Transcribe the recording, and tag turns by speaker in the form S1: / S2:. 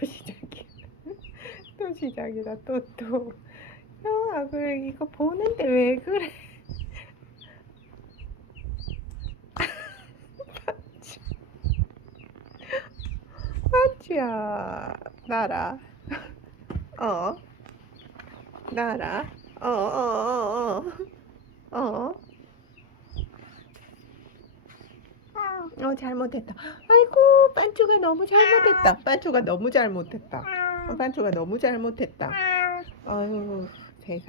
S1: 시작이다 또 또. 형아 그래 이거 보는데 왜 그래? 반주야 나라. 어. 나라. 어, 어, 어, 어. 어. 어, 잘못했다. 아 이고, 반주가 너무 잘못했다. 반주가 너무 잘못했다. 반주가 너무 잘못했다. 아유, 세상.